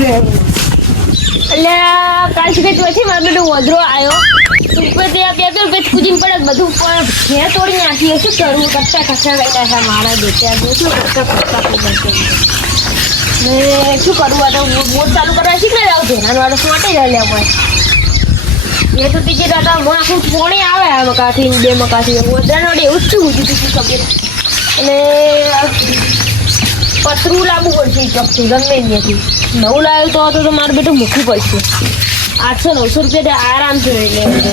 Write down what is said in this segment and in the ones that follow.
રે એટલે કાલ સુધી ચોથી મારો બેટો વધરો આવ્યો ઉપર ત્યાં બે બે પેટ કૂદીને પડે બધું પણ ઘેર તોડી નાખીએ શું કરવું કચ્ચા કચ્ચા ગઈ નાખ્યા મારા બેટા શું કચ્ચા કચ્ચા થઈ જશે ને શું કરવું આ તો બોટ ચાલુ કરવા શીખે જાવ ધેનાનો વાળો સોટે જ લે પડે એ તો ટિકિટ હતા હું આખું પોણી આવે આ મકાથી બે મકાથી વધરાનો એવું જ શું ઊંચું શું ખબર અને પતરું લાવવું પડશે ચોકથી ગમે ત્યાંથી નવું લાવ્યું તો મારું બેટું મૂકવું પડશે 800-900 રૂપિયા આરામથી લઈ લે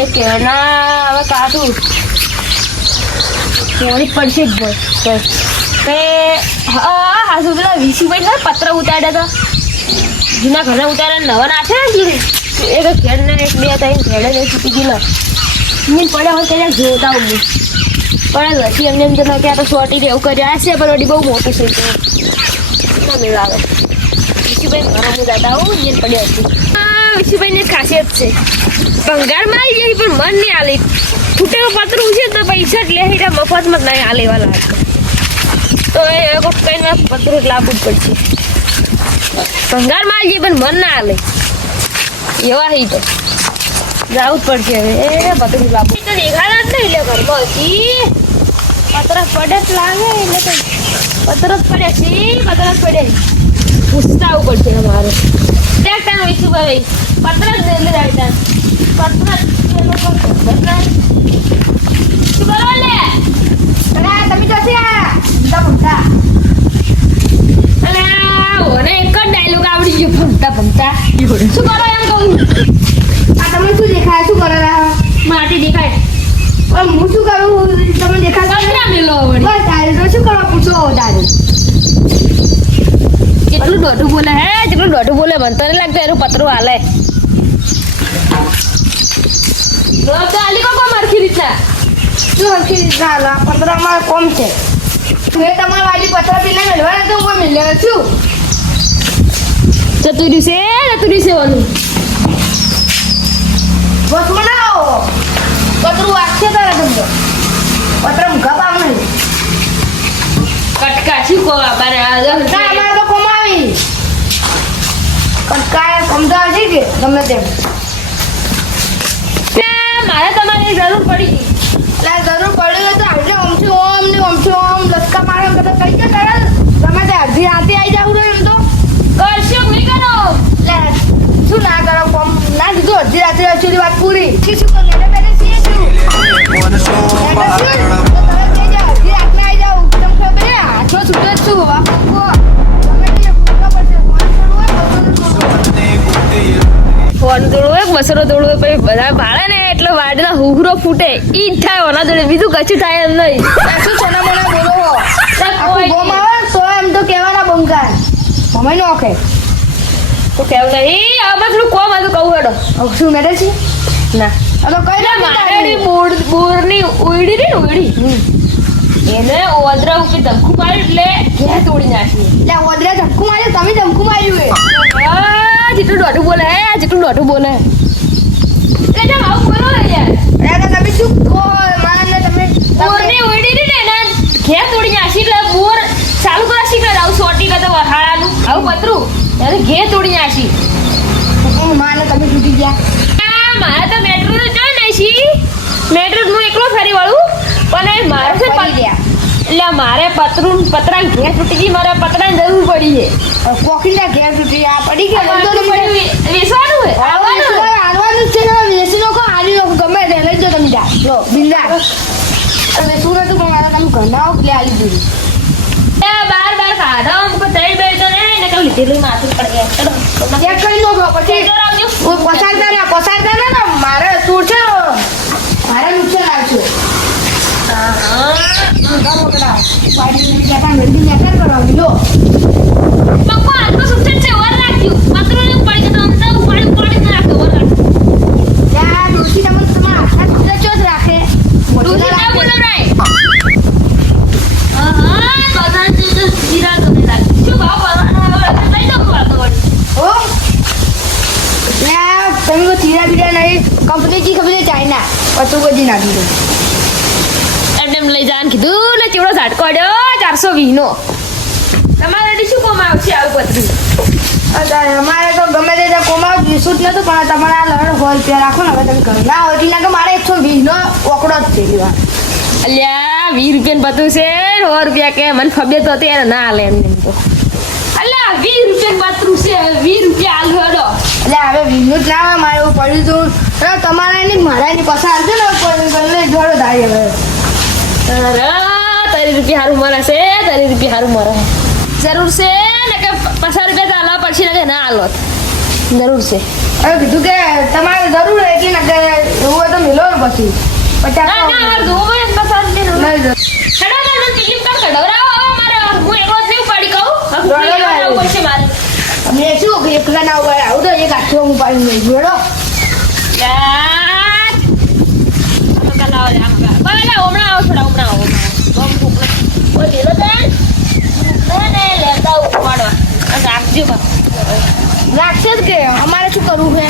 એ કેના હવે કાઢું થોડીક પડશે જ બસ તે હા શું પેલા વીસીભાઈ ને પત્ર ઉતાર્યા હતા જૂના ઘરના ઉતાર્યા નવા નાખે ને એક ઘેર ને એક બે ત્રણ ઘેડે ને છૂટી ગયેલા પડ્યા હોય ત્યાં જોતા હું પણ નથી એમને એમ તો કે આ તો સોટી એવું કર્યા હશે પણ વળી બહુ મોટું છે ના મેળ આવે વિશુભાઈ ઘરમાં હું દાદા આવું એને પડ્યા હતી હા વિશુભાઈને ખાસિયત છે ભંગારમાં આવી જાય પણ મન નહીં હાલે ફૂટેલું પતરું છે તો પૈસા જ લે એટલે મફતમાં જ નહીં હાલે એવા લાગે તો એ કંઈ પતરું જ લાવવું જ પડશે ભંગારમાં આવી જાય પણ મન ના હાલે એવા હી તો જાવું જ પડશે હવે એ પતરું લાવવું તો દેખાડા જ નહીં એટલે ઘરમાં હજી પતરસ પડે જ લાગે એટલે પતરસ પડે છે પતરસ પડે પૂછતા આવવું પડશે અમારે ત્યાં ટાઈમ હોઈશું ભાઈ પતરસ એટલે જાય પતરસ શું કરો લે તમે જશે ભમતા અને ઓને એક જ ડાયલોગ આવડી ગયો ભમતા શું કરો એમ કહું આ તમે શું દેખાય શું કરો માટી દેખાય પણ હું શું કરું તમે દેખાતા ના મેલો વળી બસ તારે તો શું કરવા પૂછો તારે કેટલું દોઢું બોલે હે જેટલું દોઢું બોલે મને તો નહીં લાગતું એનું પતરું હાલે તો આલી કોમ હરખી રીતના શું હરખી રીતના હાલ પત્ર અમારે કોમ છે મેં તમારા વાલી પત્ર પીને મેળવાના તો હું મેળવ્યા છું ચતુર્યું છે ઓનું બસ મને આવો પતરું વાગશે તારે તમને પત્ર મુખા પાવ નહીં કટકા શું કહો બારે અમારે તો કોમ આવી કટકા સમજાવે છે કે ગમે તેમ મારે તમારી જરૂર પડી ગઈ એટલે જરૂર પડી હોય તો આજે ઓમથી ઓમ લટકા મારે એમ બધા કઈ કરે તમે તે અડધી રાતે આવી જાવ એમ તો કરશો નહીં કરો એટલે શું ના કરો કોમ ના દીધું અડધી રાત્રે અચૂરી વાત પૂરી શું કરો મેડમ મેડમ છીએ શું ફોન તોડવો બસરો તોડવો પછી બધા ભાડે ને એટલે વાડના હુહરો ફૂટે ઈ જ થાય ઓના જોડે બીજું કશું થાય એમ નહીં શું છોના મોના બોલો ગોમ આવે તો એમ તો કહેવાના બંકાર અમે નોખે તો કેવું નહીં આમાં થોડું કોમ હતું કહું હેડો શું મેડમ છે ના તો કઈ ના મારે બોરની ઉડી રહી ને ઉડી એને ઓદરા ઉપર ધમકું માર્યું એટલે ઘેર તોડી નાખી એટલે ઓદરા ધમકું માર્યું તમે ધમકું માર્યું જેટલું દોઢું બોલે જેટલું દોઢું બોલે એટલે આવું બોલો ને યાર અરે તમે શું કહો માને તમે બોરની ઉડી રહી ને એના ઘેર તોડી નાખી એટલે બોર ચાલુ કરવા શીખે આવું સોટી કરતો વરહાળાનું આવું પતરું એને ઘેર તોડી નાખી માને તમે તૂટી ગયા મારે તો મેટ્રો નું જો નહીં મેટ્રો હું એકલો ફરી વળું પણ મારે છે એટલે મારે પતરા ઘેર તૂટી ગઈ મારે પતરાની જરૂર પડી છે કોકીના ઘેર તૂટી આ પડી ગયા વેચવાનું હે આવવાનું છે ને વેચી નાખો આલી નાખો ગમે તે લઈ જાઓ તમે જા લો બિંદા વેચવું નતું પણ મારા તમે ઘરના આવો એટલે આલી દીધું બાર ખાધા અમુક તઈ બે તો ને એને કઈ લીધેલું માથું પડ ગયા ચલો ચેક કરી લો પછી પસારતા ને મારે તું છે મારે નુકસાન આવશે પપ્પા આટલો સુસેટ છે ઓર રાખ્યું પતરો ને પડી ગયો તો અમતા ઉપાડી ના રાખો ઓર રાખ્યું યાર ડોસી તમે તમારા હાથમાં સુસેટ જ રાખે ડોસી ના બોલો રાય બધા તો જીરા તો લાગે શું ભાવ લઈ દો વાતો વળી ઓ યાર તમે કો ચીરા બીરા નહીં કંપની કી ખબર છે ચાઇના પતો ગોજી નાખી દો એમ લઈ જવાનું કીધું ને ચેવડો ઝાટકો અડ્યો 420 નો તમારે શું કહો કોમ આવશે આવું પતરું. અમારે તો ગમે તે રીતે કોમાવ વિસુત નતું પણ તમારે આ લડ હોય ત્યાં રાખો ને હવે તમે ઘરના હોય એટલે કે મારે 120 નો ઓકડો જ છે લેવા. અલ્યા 20 રૂપિયા પતું છે 100 રૂપિયા કે મને ખબર તો હતી એને ના હાલે એમને એમ તો. અલ્યા 20 રૂપિયા પતરું છે 20 રૂપિયા હાલ હેડો. એટલે હવે વિસુત ના હોય મારે એવું પડ્યું હતું તમારા એની મારા એની પસાર છે ને એટલે જોડો ધારી હવે. તારી રૂપિયા હારું મરે છે તારી રૂપિયા હારું મરે જરૂર છે ને કે 50 રૂપિયા તો હાલવા પડશે ને કે ના હાલો જરૂર છે. હવે કીધું કે તમારે જરૂર એટલી ને કે એવું હોય તો મિલો ને પછી 50 ના ના હાર દો મને 50 રૂપિયા નહીં હેડો તને ટિકિટ કાર્ડ કઢાવરાવો હવે મારે હું એકલો જ નહીં પાડી કહું હવે પડશે મારે. મેં શું એકલા ના હોય આવું તો એક આખો હું પાડી નહીં જોડો. રાખશે જ કે અમારે શું કરવું છે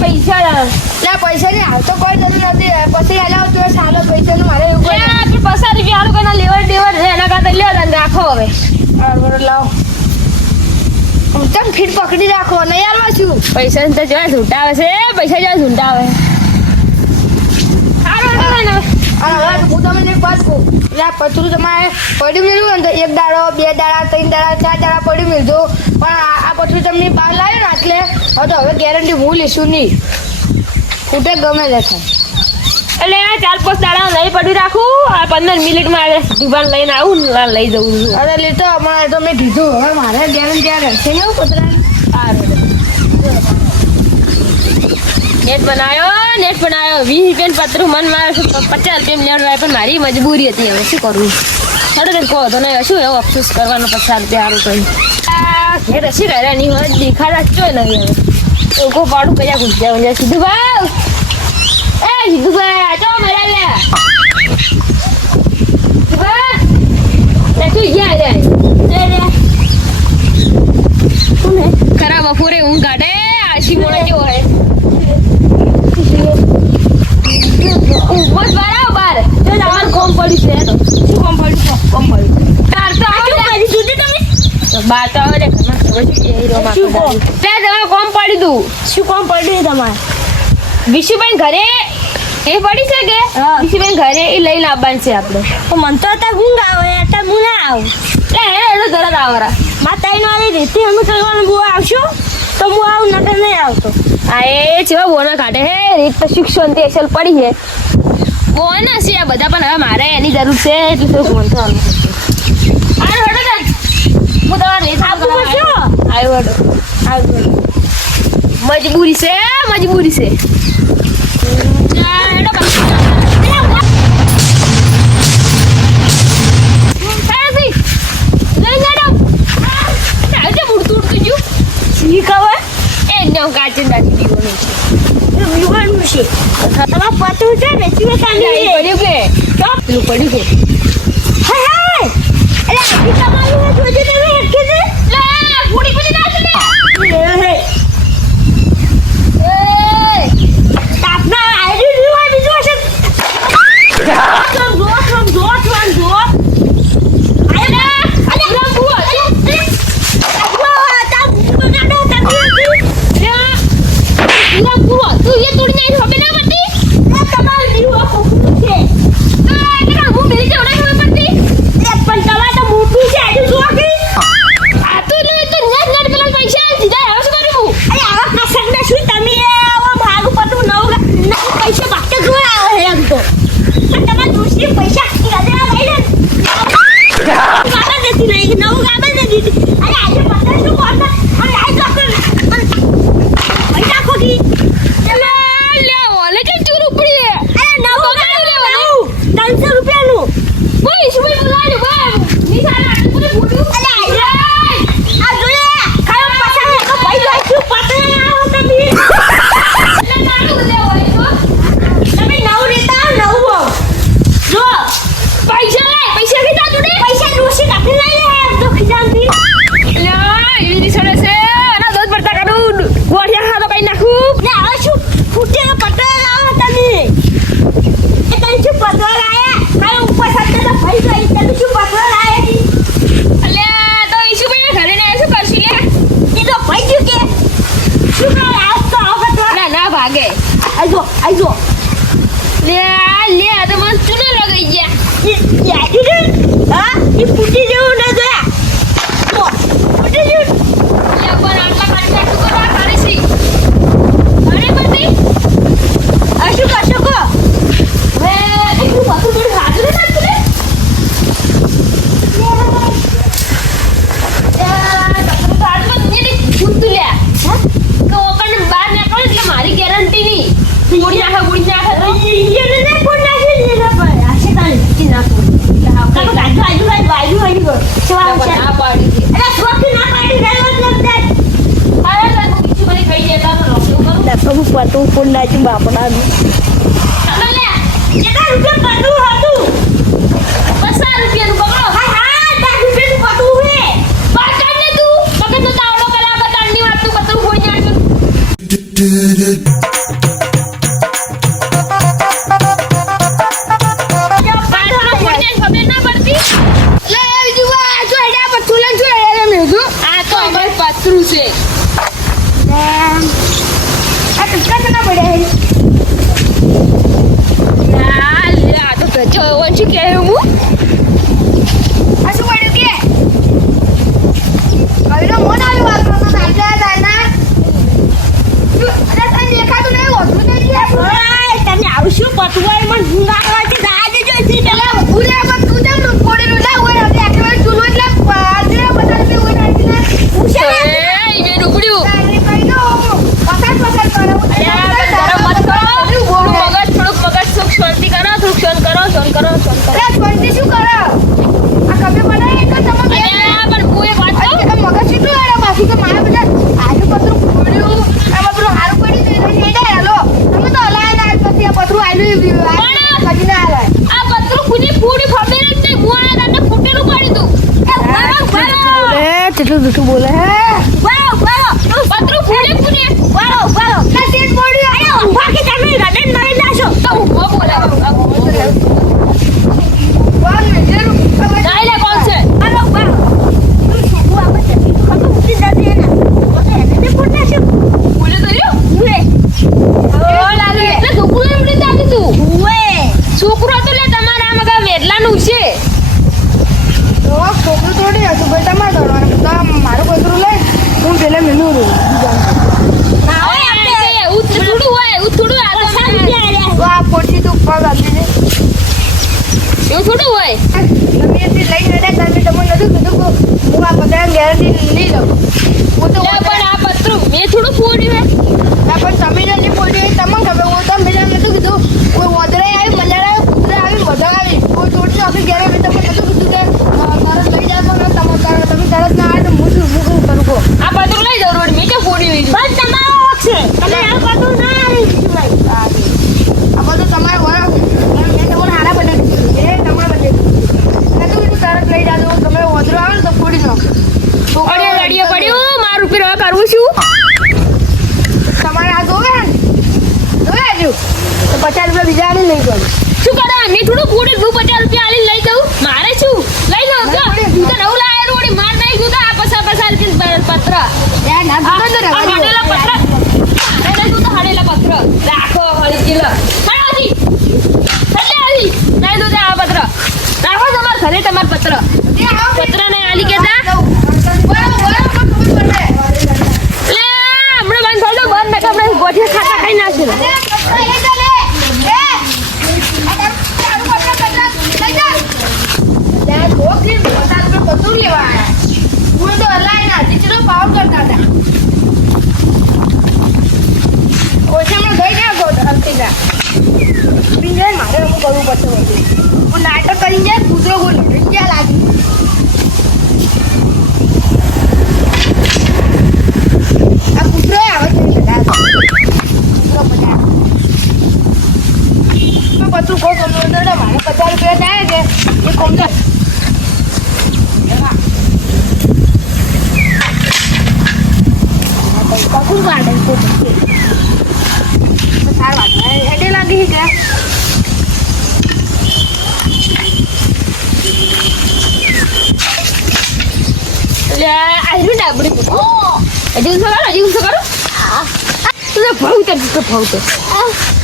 પૈસા પૈસા ની હાલ તો કોઈ જરૂર નથી પછી આલાવ તો સારો પૈસા નું મારે એવું કોઈ 50 રૂપિયા હારું લેવડ દેવડ છે એના કરતા લ્યો ને રાખો હવે લાવો તમે ફીટ પકડી રાખો નહીં હાલમાં શું પૈસા તો જોયા ઝૂંટાવે છે પૈસા જોયા ઝૂંટાવે સારું અને હવે હું તમને એક વાત કહું એટલે આ પતરું તમારે પડ્યું મેળવ્યું ને તો 1 દાડો 2 દાડા 3 દાડા 4 દાડા પડ્યું મેળજો પણ આ પતરું તમને બહાર લાવ્યું ને એટલે હવે તો હવે ગેરંટી હું લઈશું નહીં ફૂટે ગમે તે થાય એટલે 4-5 દાડા લઈ પડી રાખું આ 15 મિનિટમાં દુકાન લઈને આવું ને લઈ જવું છું. અરે લેતો અમારે તો મેં કીધું હવે મારે ગેરંટી આ રહેશે ને એવું પતરા નેટ બનાવ્યો 20 રૂપિયાનું પતરું મન મારે 50 રૂપિયા લેવડાય પણ મારી મજબૂરી હતી હવે શું કરવું છોડો ને કહો તો નહીં શું એવો અફસોસ કરવાનો 50 રૂપિયા સારું કહ્યું ઘેર હસી રહ્યા નહીં હોય દેખાડા જોઈ નહીં હવે લોકો પાડું કયા ગુજ્યા સીધું ભાવ એ સીધું ભાઈ ચો મળ્યા લે તું ગયા લે ખરા બપોરે ઊંઘ કાઢે આશી મોડે કેવો હે બસ બાર બાર જો તમાર કોમ પડી છે તો શું કોમ પડ્યું તાર તો આવું કરી સુધી તમે બાર તો આવે ને ઘરમાં ખબર છે એ હીરો માં તે તમે કોમ પડી દઉં શું કામ પડ્યું તમારે વિશુબેન ઘરે એ પડી છે કે વિશુબેન ઘરે એ લઈને આવવાનું છે આપણે તો મન તો અત્યારે ઊંઘ આવે અત્યારે હું ના આવું એનો તરત આવરા માતા વાળી રીતિ અમે કરવાનું હું આવશું તો હું આવું નકર નહીં આવતો આ એ છે બોના કાઢે હે રીત તો શિક્ષણ તે અસલ પડી છે બોના છે આ બધા પણ હવે મારે એની જરૂર છે એટલે શું ફોન થવાનું આ હડો ને હું તમારે લઈ આવ્યો હડો મજબૂરી છે કાચી દાદી દીવાનું છે તમારે પાતું છે ને શું પડ્યું કે પેલું પડ્યું કે એટલે તમારું જોજે તમે અટકી દે પૂરી પૂરી નાખ લે તાપના આઈડી રીવાય બીજો છે સમજો તું ये तोड़ी नहीं होबे ना पड़ती તમારું જીવ ખોખું છે કે હું મેરી જોડે ખબર પડતી પણ તમારે તો મોટું છે હજુ જો કે આ તો લે તો નેટ પેલા પૈસા સીધા આવ શું કરું અરે આવા પ્રસંગમાં શું તમે આવા ભાગ પતું નવ પૈસા બાકી જો આવે એમ તો પણ તમારે દોસ્તી પૈસા ગાદરા લઈ લે ગાદરા દેતી નહીં નવ ગાદરા દેતી અરે આજે પતા શું કોતા અરે આઈ તો પૈસા ખોટી ભાગે આજો લે આ તો મસ્ત ચૂનો લગાઈ ગયા યાદી ને હા એ ફૂટી જેવું ના જોયા જો ફૂટી જેવું લે પણ આટલા કાઢી નાખું કરવા કરે છે ઘરે બધી અશુ કશો હવે એકલું પાછું થોડું હાજર નાખતું લે તકરું તો આજમાં દુનિયાની ભૂત લે હા તો ઓકણ બહાર નીકળે એટલે મારી ગેરંટી નહીં ગોળી નાખે તો એને ફોન નાખી દીધો પર આશે કાલે નાખો કાકો બાજુ ના પાડી છે અરે સ્વપ્ન ના પાડી ગયો મતલબ દે અરે તને બીજું બધી ખાઈ જતા તો રોકલું કરું દફો પટુ ફોન નાખી બાપડાનું તમે લે કેટલા રૂપિયા પટુ હતું 50 રૂપિયાનું પકડો હા 10 રૂપિયાનું પટુ હે પાકડ ને તું પકડ તો તાવડો કલા બતાડની વાત તું પતરું હોઈ નાખ્યું પતરું છે આ ટુકા ના પડે આ તો જવાનું છે કે હું આ શું પડ્યું કે કઈનો મોન આવ્યું વાત કરતો આટલા દાના અરે તને દેખાતું નહીં ઓછું થઈ ગયા ઓય તને આવશું પતવાય મન ભૂંગાવા કે દાદે જો છી પેલા ઉરે પણ તું જેમ કોડેલું ના હોય આપણે આખરે ચૂલો એટલે પાદરે બધા કે હોય નાખીને પૂછે એ રૂબડ્યું કઈનો પસાર કરો થોડુંક મગજ સુખ શાંતિ કરો સુખ શાંત કરો શાંત કરો અરે શાંતિ શું કરો આ કબે બનાય તો તમે પણ હું એક વાત કહું મગજ કેટલું આડા બાકી કે મારા બધા આજુ પતરું ખોલ્યું આમાં પેલું હારું પડી જઈને થઈ જાય હાલો તમે તો હલાય ના પછી આ પતરું આયલું કદી ના હલાય આ પતરું ખુદી ફૂડી ખબર જ નહીં હું આ દાંતે ફૂટેલું પાડી દઉં કેટલું દુખું બોલે હે પતરું ફૂડે ના તેજ પડ્યું આયો ઊભા કે તમે રડન મારી નાશો તો ઊભો બોલાવો કોણ ને જેરું નાઈ લે કોણ છે હાલો બારો હું આ બચ્ચા ખબર ઉઠી જતી એને ઓકે એને ફોન નાશો બોલે તો રહ્યો ઉએ ઓ લાલુ એટલે છોકરું એમડી દાદી તું ઉએ છોકરો તો લે તમારા આ મગા વેરલાનું છે તો છોકરું થોડી હતું ભાઈ તમારે દોડવાનું તો મારું પતરું લઈ હું પેલા મેલું રહું તો આ પોટી તો પગ આપી દે એવું થોડું હોય તમે એથી લઈને તમે તમને નતું કીધું કે હું આ પતરાની ગેરંટી નહીં લઉં હું તો લે પણ આ પતરું મેં થોડું ફોડ્યું ના પણ તમે નથી પોટી તમને ખબર હું તો મેં નતું કીધું કોઈ વોદરે આવી મજા આવે કૂતરે આવી મજા આવી કોઈ થોડી આપી ગેરંટી તમને નતું કીધું કે તરત લઈ જાવ તો તમે તરત ના આવે તો હું શું કરું કહો આ પતરું લઈ જાવ રોડ મેં કે ફોડ્યું બસ તમારો હક છે તમે આ પતરું ના આવી ભાઈ આ બધું તમારે વરસ મેં તમને હારા બને એ તમારે બને નતું કીધું તરત લઈ જાજો તમે વોદરો આવે ને તો ફોડી નાખો લડીએ પડ્યું મારું પીરવા કરવું છું તમારે આ જોવે ને જોવે હજુ તો 50 રૂપિયા બીજા આને લઈ જાવ શું કરે મેં થોડું ફોડી 50 રૂપિયા આલી લઈ દઉં મારે શું લઈ જાઉં તો તું તો નવું લાયા રોડી માર નહીં ગયું તો આ પસાર કે પત્ર યાર ના દુકાન તો રહેવા હાડેલા પત્ર એને તું તો હાડેલા પત્ર રાખો હળી કિલો હાડી આવી લઈ દો આ પત્ર રાખો તમાર ઘરે તમાર પત્ર પત્ર ને આલી કેતા લે હમણાં બંધ થઈ બંધ મેં આપણે ગોઠિયા ખાતા ખાઈ નાખ્યું નાટક કરી જાય કૂતરો બોલ ક્યાં લાગી આ કૂતરો આવે છે બધું બહુ ગમ્યું મારે 50 રૂપિયા થાય કે એ કોમ જાય કકું ગાર્ડન તો સાર વાત હેડે લાગી કે લે આયરું ડાબડી હજી ઉસો કરો તું તો બહુ ઉતાર તું તો બહુ ઉતાર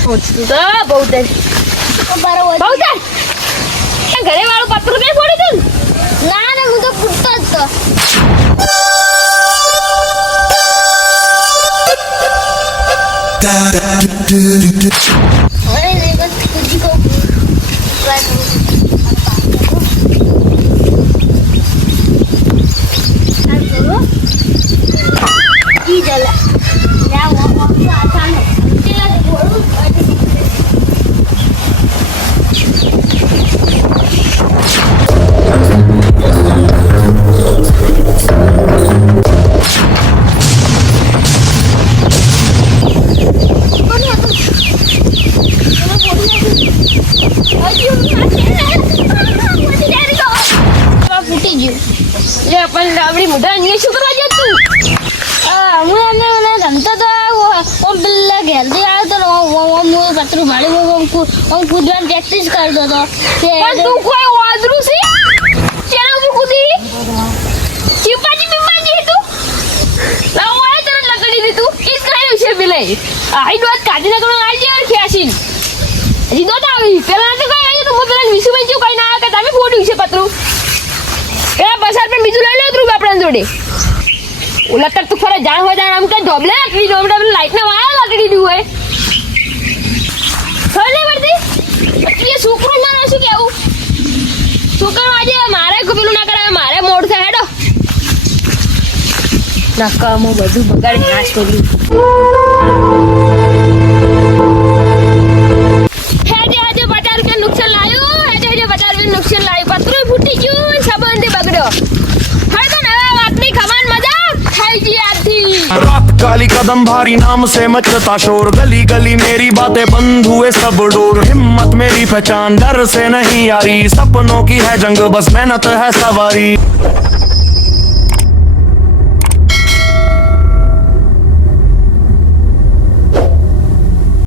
તું તો બહુ ઉતાર બરાબર બહુ ઉતાર એ ઘરે વાળું પતરું નહીં ફોડી દઉં ના ના હું તો ફૂટતો જ તો અરે નહીં બસ ખુદી કહું ઈ જલા યા વો આસાનો તેલા de બોલું ફૂટી ગયું લે પણ આપણી મોઢા અહીંયા શું કરવા જતું હું એમને રમતો તો ઓમ પેલા ઘેરથી આવ્યો તો ઓમ પતરું ભાડી ઓમ કૂદવાની પ્રેક્ટિસ કરતો હતો પણ તું કોઈ વાદરું છે ચેના ઉપર કૂદી ચીપાજી બીમાજી તું લાવ આય તરત લકડી દીધું ઈસ કાયો છે પેલે આઈ દોત કાઢી ના કરવા આવી જાય ખેસીન હજી દોત આવી પેલા તો કઈ આવ્યું તું પેલા વિશુભાઈ જેવું કઈ ના આવે કે તમે ફોડ્યું છે પતરું એ બસાર પર બીજું લઈ લે તું આપણા જોડે ઓલા તક તું ફરે જાણ હોય જાણ આમ કે ઢોબલે આટલી ઢોબલે લાઈટ ના વાયા લાકડી દીધું હોય ખરે વર્દી એટલે છોકરું ના શું કેવું છોકરો આજે મારે પેલું ના કરાવે મારે મોડ થાય હેડો નકામો બધું બગાડી નાશ કર્યું હેજે આજે 50 રૂપિયા નુકસાન લાવ્યું હેજે 50 રૂપિયા નુકસાન લાવ્યું પતરું ફૂટી ગયું સંબંધ બગડ્યો હવે તો નવા વાતની ખબર મજા થઈ ગઈ આજથી रात काली कदम भारी नाम से मचता शोर गली गली मेरी बातें बंद हुए सब डोर हिम्मत मेरी पहचान डर से नहीं यारी सपनों की है जंग बस मेहनत है सवारी